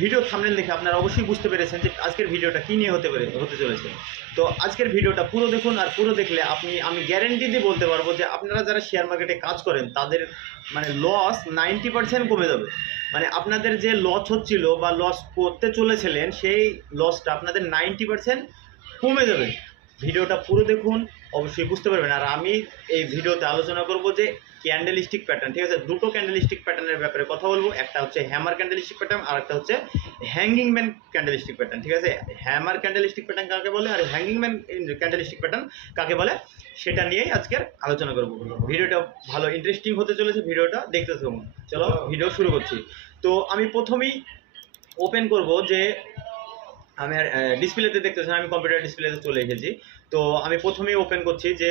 Video thumbnail দেখে আপনারা অবশ্যই বুঝতে পেরেছেন যে আজকের ভিডিওটা কী নিয়ে হতে চলেছে। তো আজকের ভিডিওটা পুরো দেখুন, আর পুরো দেখলে আমি গ্যারেন্টি দিয়ে বলতে পারবো যে আপনারা যারা শেয়ার মার্কেটে কাজ করেন তাদের মানে লস 90% কমে যাবে। মানে আপনাদের যে লস হচ্ছিল বা লস করতে চলেছিলেন সেই লসটা আপনাদের 90% কমে যাবে। ভিডিওটা পুরো দেখুন, অবশ্যই বুঝতে পারবেন। আর আমি এই ভিডিওতে আলোচনা করব যে ক্যান্ডেলস্টিক প্যাটার্ন, ঠিক আছে, দুটো ক্যান্ডেলস্টিক প্যাটার্নের ব্যাপারে কথা বলবো। একটা হচ্ছে হ্যামার ক্যান্ডেলস্টিক প্যাটার্ন আর একটা হচ্ছে হ্যাঙ্গিং ম্যান ক্যান্ডেলস্টিক প্যাটার্ন, ঠিক আছে। হ্যামার ক্যান্ডেলস্টিক প্যাটার্ন কাকে বলে আর হ্যাঙ্গিং ম্যান ক্যান্ডেলস্টিক প্যাটার্ন কাকে বলে সেটা নিয়েই আজকের আলোচনা করব। ভিডিওটা ভালো ইন্টারেস্টিং হতে চলেছে, ভিডিওটা দেখতে থাকুন। চলো ভিডিও শুরু করছি। তো আমি প্রথমেই ওপেন করব যে আমি আর ডিসপ্লেতে দেখতেছেন, আমি কম্পিউটার ডিসপ্লেতে চলে এসেছি। তো আমি প্রথমেই ওপেন করছি যে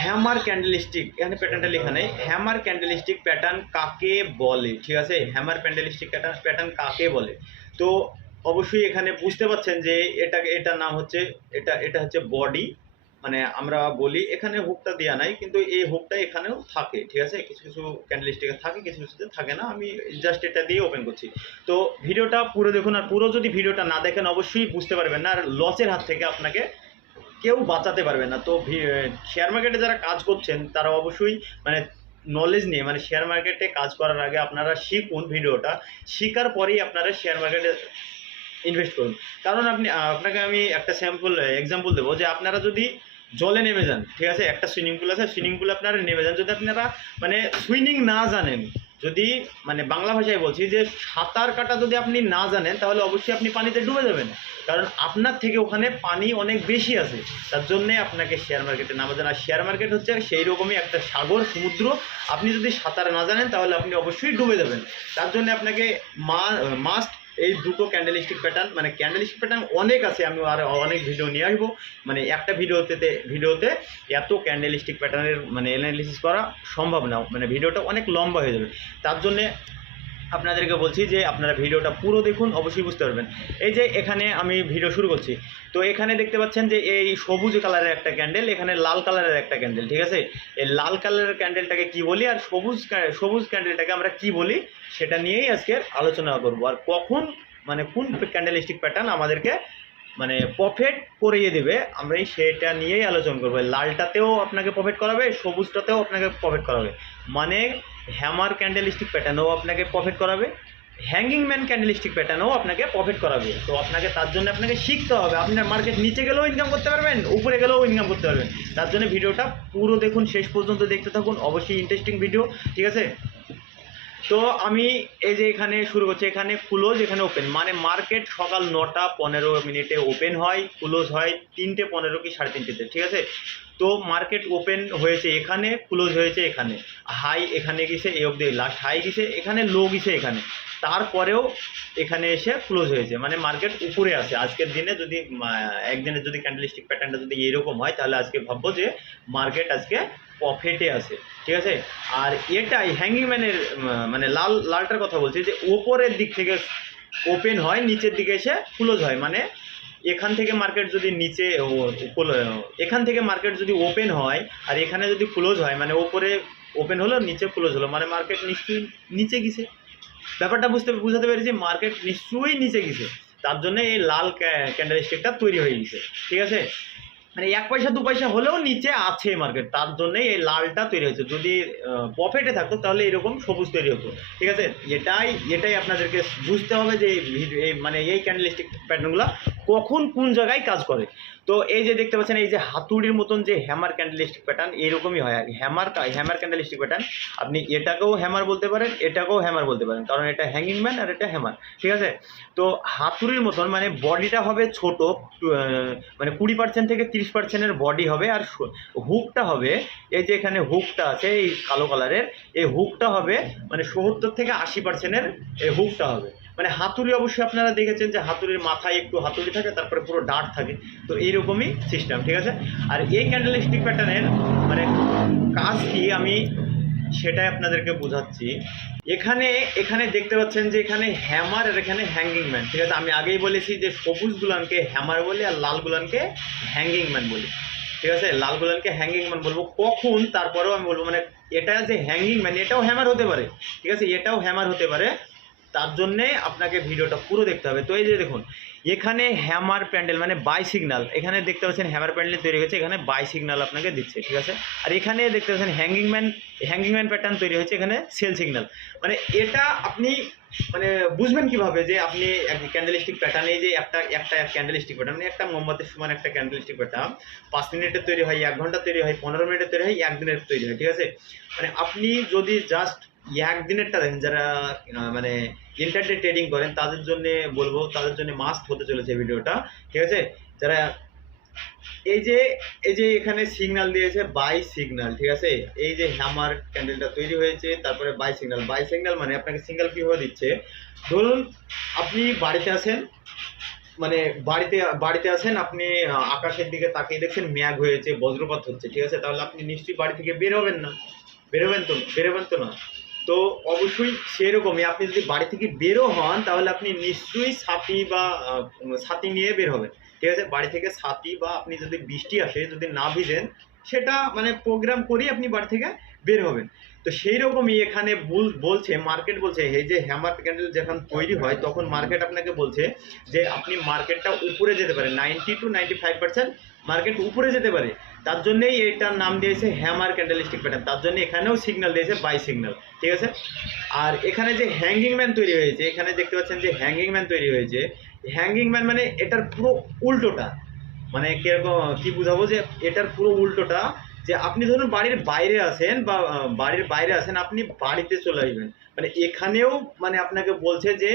হ্যামার ক্যান্ডেলস্টিক, এখানে প্যাটার্নটা লেখা নেই। হ্যামার ক্যান্ডেলস্টিক প্যাটার্ন কাকে বলে, ঠিক আছে, হ্যামার ক্যান্ডেলস্টিক প্যাটার্ন কাকে বলে। তো অবশ্যই এখানে বুঝতে পারছেন যে এটার নাম হচ্ছে এটা হচ্ছে বডি, মানে আমরা বলি এখানে হুকটা দেওয়া নাই, কিন্তু এই হুকটা এখানেও থাকে, ঠিক আছে। কিছু কিছু ক্যান্ডেলস্টিকে থাকে, কিছু কিছুতে থাকে না। আমি জাস্ট এটা দিয়ে ওপেন করছি। তো ভিডিওটা পুরো দেখুন, আর পুরো যদি ভিডিওটা না দেখেন অবশ্যই বুঝতে পারবেন না, আর লসের হাত থেকে আপনাকে কেউ বাঁচাতে পারবে না। তো শেয়ার মার্কেটে যারা কাজ করছেন তারা অবশ্যই মানে নলেজ নিয়ে, মানে শেয়ার মার্কেটে কাজ করার আগে আপনারা শিখুন, ভিডিওটা শিখার পরেই আপনারা শেয়ার মার্কেটে ইনভেস্ট করুন। কারণ আপনাকে আমি একটা এক্সাম্পল দেবো যে আপনারা যদি জলে নেমে যান, ঠিক আছে, একটা সুইমিং পুল আছে, সুইমিং পুলে আপনারা নেমে যান, যদি আপনারা মানে সুইমিং না জানেন, যদি মানে বাংলা ভাষায় বলছি যে সাঁতার কাটা যদি আপনি না জানেন তাহলে অবশ্যই আপনি পানিতে ডুবে যাবেন, কারণ আপনার থেকে ওখানে পানি অনেক বেশি আছে। তার জন্যে আপনাকে শেয়ার মার্কেটে নামা যায় না। শেয়ার মার্কেট হচ্ছে সেই রকমই একটা সাগর, সমুদ্র। আপনি যদি সাঁতার না জানেন তাহলে আপনি অবশ্যই ডুবে যাবেন। তার জন্য আপনাকে মাস্ট এই দুটো ক্যান্ডেলস্টিক প্যাটার্ন, মানে ক্যান্ডেলস্টিক প্যাটার্ন অনেক আছে, আমি আর অনেক ভিডিও নিয়ে আসবো। মানে একটা ভিডিওতে এত ক্যান্ডেলস্টিক প্যাটার্নের মানে অ্যানালিসিস করা সম্ভব না, মানে ভিডিওটা অনেক লম্বা হয়ে যাবে। তার জন্যে আপনাদেরকে বলছি যে আপনারা ভিডিওটা পুরো দেখুন, অবশ্যই বুঝতে পারবেন। এই যে এখানে আমি ভিডিও শুরু করছি, তো এখানে দেখতে পাচ্ছেন যে এই সবুজ কালারের একটা ক্যান্ডেল, এখানে লাল কালারের একটা ক্যান্ডেল, ঠিক আছে। এই লাল কালারের ক্যান্ডেলটাকে কি বলি আর সবুজ ক্যান্ডেলটাকে আমরা কি বলি সেটা নিয়েই আজকে আলোচনা করব। আর কখন মানে কোন ক্যান্ডেলস্টিক প্যাটার্ন আমাদেরকে মানে প্রফিট করিয়ে দেবে আমরা সেটা নিয়েই আলোচনা করবো। লালটাতেও আপনাকে প্রফিট করাবে, সবুজটাতেও আপনাকে প্রফিট করাবে। মানে হ্যামার ক্যান্ডেলস্টিক প্যাটার্নও আপনাকে প্রফিট করাবে, হ্যাঙ্গিং ম্যান ক্যান্ডেলস্টিক প্যাটার্নও আপনাকে প্রফিট করাবে। তো আপনাকে তার জন্য আপনাকে শিখতে হবে। আপনার মার্কেট নিচে গেলেও ইনকাম করতে পারবেন, উপরে গেলেও ইনকাম করতে পারবেন। তার জন্য ভিডিওটা পুরো দেখুন, শেষ পর্যন্ত দেখতে থাকুন, অবশ্যই ইন্টারেস্টিং ভিডিও, ঠিক আছে। তো আমি এই যে এখানে শুরু করছি, এখানে ক্লোজ, এখানে ওপেন। মানে মার্কেট সকাল 9:15 ওপেন হয়, ক্লোজ হয় 3:15 কি 3:30তে, ঠিক আছে। তো মার্কেট ওপেন হয়েছে এখানে, ক্লোজ হয়েছে এখানে, হাই এখানে গেছে, এই অবধি লাস্ট হাই গেছে এখানে, লো গেছে এখানে, তারপরেও এখানে এসে ক্লোজ হয়েছে। মানে মার্কেট উপরে আছে আজকের দিনে। যদি একদিনের যদি ক্যান্ডেলস্টিক প্যাটার্নটা যদি এরকম হয় তাহলে আজকে ভাববো যে মার্কেট আজকে প্রফিটে আছে, ঠিক আছে। আর এটাই হ্যাঙ্গিং ম্যানের মানে লালটার কথা বলছি, যে ওপরের দিক থেকে ওপেন হয়, নিচের দিকে এসে ক্লোজ হয়। মানে এখান থেকে মার্কেট যদি নিচে, এখান থেকে মার্কেট যদি ওপেন হয় আর এখানে যদি ক্লোজ হয়, মানে ওপরে ওপেন হলো, নিচে ক্লোজ হলো, মানে মার্কেট নিশ্চয়ই নিচে গেছে। ব্যাপারটা বুঝাতে পেরেছি, মার্কেট নিশ্চয়ই নিচে গেছে। তার জন্য এই লাল ক্যান্ডেলস্টিকটা তৈরি হয়ে গেছে, ঠিক আছে। মানে 1 পয়সা 2 পয়সা হলেও নিচে আছে মার্কেট, তার জন্যই এই লালটা তৈরি হয়েছে। যদি প্রফিটে থাকতো তাহলে এরকম সবুজ তৈরি হতো, ঠিক আছে। এটাই আপনাদেরকে বুঝতে হবে যে মানে এই ক্যান্ডেলস্টিক প্যাটার্নগুলো কখন কোন জায়গায় কাজ করে। তো এই যে দেখতে পাচ্ছেন এই যে হাতুড়ির মতন যে হ্যামার ক্যান্ডেলস্টিক প্যাটার্ন, এরকমই হয়। আর হ্যামার ক্যান্ডেলস্টিক প্যাটার্ন আপনি এটাকেও হ্যামার বলতে পারেন, এটাকেও হ্যামার বলতে পারেন, কারণ এটা হ্যাঙ্গিং ম্যান আর এটা হ্যামার, ঠিক আছে। তো হাতুড়ির মতন মানে বডিটা হবে ছোট, মানে 20% থেকে 30%-এর বডি হবে, আর হুকটা হবে এই যে এখানে হুকটা আছে এই কালো কালারের, এই হুকটা হবে মানে 70 থেকে 80%-এর এই হুকটা হবে। মানে হাতুড়ি অবশ্যই আপনারা দেখেছেন যে হাতুড়ির মাথায় একটু হাতুড়ি থাকে, তারপরে পুরো ডাট থাকে। তো এইরকমই সিস্টেম, ঠিক আছে। আর এই ক্যান্ডেলস্টিক প্যাটার্নের মানে কাজ কি আমি সেটাই আপনাদেরকে বোঝাচ্ছি। এখানে দেখতে পাচ্ছেন যে এখানে হ্যামার আর এখানে হ্যাঙ্গিং ম্যান, ঠিক আছে। আমি আগেই বলেছি যে সবুজ গুলানকে হ্যামার বলি আর লাল গুলানকে হ্যাঙ্গিং ম্যান বলি, ঠিক আছে। লাল গুলানকে হ্যাঙ্গিং ম্যান বলবো কখন, তারপরেও আমি বলবো মানে এটা যে হ্যাঙ্গিং ম্যান এটাও হ্যামার হতে পারে, ঠিক আছে, এটাও হ্যামার হতে পারে। তার জন্যে আপনাকে ভিডিওটা পুরো দেখতে হবে। তো এই যে দেখুন এখানে হ্যামার প্যান্ডেল মানে বাই সিগন্যাল, এখানে দেখতে পাচ্ছেন হ্যামার প্যান্ডেল তৈরি হয়েছে, এখানে বাই সিগন্যাল আপনাকে দিচ্ছে, ঠিক আছে। আর এখানে দেখতে পাচ্ছেন হ্যাঙ্গিংম্যান প্যাটার্ন তৈরি হয়েছে, এখানে সেল সিগন্যাল। মানে এটা আপনি মানে বুঝবেন কিভাবে যে আপনি ক্যান্ডেলস্টিক প্যাটার্ন, এই যে একটা ক্যান্ডেলস্টিক প্যাটার্ন মানে একটা মোমবাতির সমান একটা ক্যান্ডেলস্টিক প্যাটার্ন 5 মিনিটের তৈরি হয়, 1 ঘন্টা তৈরি হয়, 15 মিনিটের তৈরি হয়, 1 দিনের তৈরি হয়, ঠিক আছে। মানে আপনি যদি জাস্ট 1 দিনেরটা দেখেন, যারা মানে ইন্টারডে ট্রেডিং করেন তাদের জন্য বলবো, তাদের জন্য মাস্ট হতে চলেছে ভিডিওটা, ঠিক আছে। যারা এই যে এখানে সিগন্যাল দিয়েছে বাই সিগন্যাল, ঠিক আছে। এই যে হ্যামার ক্যান্ডেলটা তৈরি হয়েছে, তারপরে বাই সিগন্যাল মানে আপনাকে সিগন্যাল কিভাবে দিচ্ছে, ধরুন আপনি বাড়িতে আছেন, মানে বাড়িতে আছেন, আপনি আকাশের দিকে তাকিয়ে দেখছেন মেঘ হয়েছে, বজ্রপাত হচ্ছে, ঠিক আছে। তাহলে আপনি নিশ্চয়ই বাড়ি থেকে বেরোবেন তো না। তো অবশ্যই সেরকমই আপনি যদি বাড়ি থেকে বেরো হন তাহলে আপনি নিশ্চয়ই ছাতি নিয়ে বের হবেন, ঠিক আছে। বাড়ি থেকে ছাতি, বা আপনি যদি বৃষ্টি আসে যদি না ভিজেন, সেটা মানে প্রোগ্রাম করেই আপনি বাড়ি থেকে বের হবেন। তো সেই রকমই এখানে বলছে মার্কেট বলছে, এই যে হ্যামার ক্যান্ডেল যখন তৈরি হয় তখন মার্কেট আপনাকে বলছে যে আপনি মার্কেটটা উপরে যেতে পারে, 90 to 95% মার্কেট উপরে যেতে পারে। তার জন্যই এটার নাম দিয়েছে হ্যামার ক্যান্ডেলস্টিক প্যাটার্ন, তার জন্য এখানেও সিগন্যাল দিয়েছে বাই সিগন্যাল, ঠিক আছে। আর এখানে যে হ্যাঙ্গিংম্যান তৈরি হয়েছে, এখানে দেখতে পাচ্ছেন যে হ্যাঙ্গিংম্যান তৈরি হয়েছে, হ্যাঙ্গিংম্যান মানে এটার পুরো উল্টোটা, মানে কিরকম কি বুঝাবো, যে এটার পুরো উল্টোটা, যে আপনি ধরুন বাড়ির বাইরে আছেন, আপনি বাড়িতে চলে আসবেন, মানে এখানেও মানে আপনাকে বলছে যে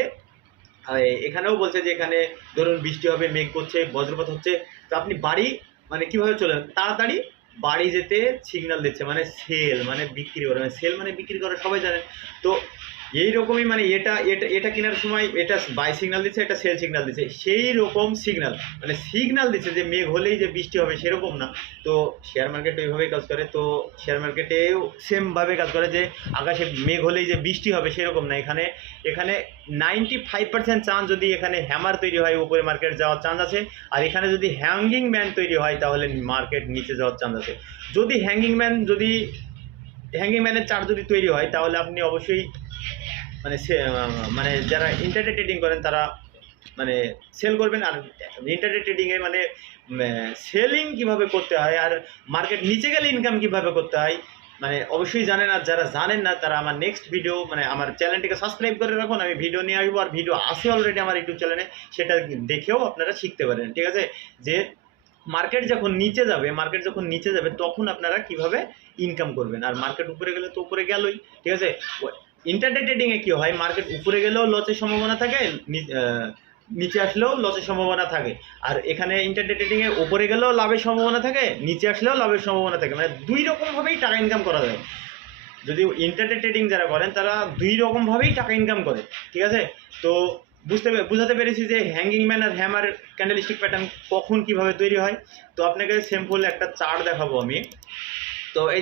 এখানে ধরুন বৃষ্টি হবে, মেঘ করছে, বজ্রপাত হচ্ছে, তো আপনি বাড়ি মানে কিভাবে চলে যাবেন, তাড়াতাড়ি বাড়ি যেতে সিগন্যাল দিচ্ছে, মানে সেল মানে বিক্রি করে, মানে সেল মানে বিক্রি করে সবাই জানেন। তো এইরকমই মানে এটা কেনার সময় এটা বাই সিগন্যাল দিচ্ছে, এটা সেল সিগন্যাল দিচ্ছে, সেই রকম সিগন্যাল মানে সিগন্যাল দিচ্ছে যে মেঘ হলেই যে বৃষ্টি হবে সেরকম না। তো শেয়ার মার্কেট ওইভাবেই কাজ করে, তো শেয়ার মার্কেটেও সেমভাবে কাজ করে, যে আকাশে মেঘ হলেই যে বৃষ্টি হবে সেরকম না। এখানে 95% চান্স যদি এখানে হ্যামার তৈরি হয় উপরে মার্কেট যাওয়ার চান্স আছে, আর এখানে যদি হ্যাঙ্গিং ম্যান তৈরি হয় তাহলে মার্কেট নিচে যাওয়ার চান্স আছে। যদি হ্যাঙ্গিং ম্যানের চার্ট যদি তৈরি হয় তাহলে আপনি অবশ্যই মানে যারা ইন্টারডে ট্রেডিং করেন তারা মানে সেল করবেন। আর ইন্টারডে ট্রেডিংয়ে মানে সেলিং কিভাবে করতে হয় আর মার্কেট নিচে গেলে ইনকাম কিভাবে করতে হয় মানে অবশ্যই জানেন। আর যারা জানেন না তারা আমার নেক্সট ভিডিও মানে আমার চ্যানেলটিকে সাবস্ক্রাইব করে রাখুন, আমি ভিডিও নিয়ে আসবো, আর ভিডিও আসে অলরেডি আমার ইউটিউব চ্যানেলে, সেটা দেখেও আপনারা শিখতে পারেন, ঠিক আছে। যে মার্কেট যখন নিচে যাবে তখন আপনারা কিভাবে ইনকাম করবেন, আর মার্কেট উপরে গেলে তো উপরে গেলই, ঠিক আছে। ইন্টারডে ট্রেডিংয়ে কী হয়, মার্কেট উপরে গেলেও লসের সম্ভাবনা থাকে, নিচে আসলেও লসের সম্ভাবনা থাকে। আর এখানে ইন্টারডে ট্রেডিংয়ে উপরে গেলেও লাভের সম্ভাবনা থাকে, নিচে আসলেও লাভের সম্ভাবনা থাকে, মানে দুই রকমভাবেই টাকা ইনকাম করা যায়। যদি ইন্টারডে ট্রেডিং যারা করেন তারা দুই রকমভাবেই টাকা ইনকাম করে, ঠিক আছে। তো বুঝাতে পেরেছি যে হ্যাঙ্গিং ম্যান আর হ্যামার ক্যান্ডেলস্টিক প্যাটার্ন কখন কিভাবে তৈরি হয়। তো আপনাকে সিম্পল একটা চার্ট দেখাবো আমি। তো এই যে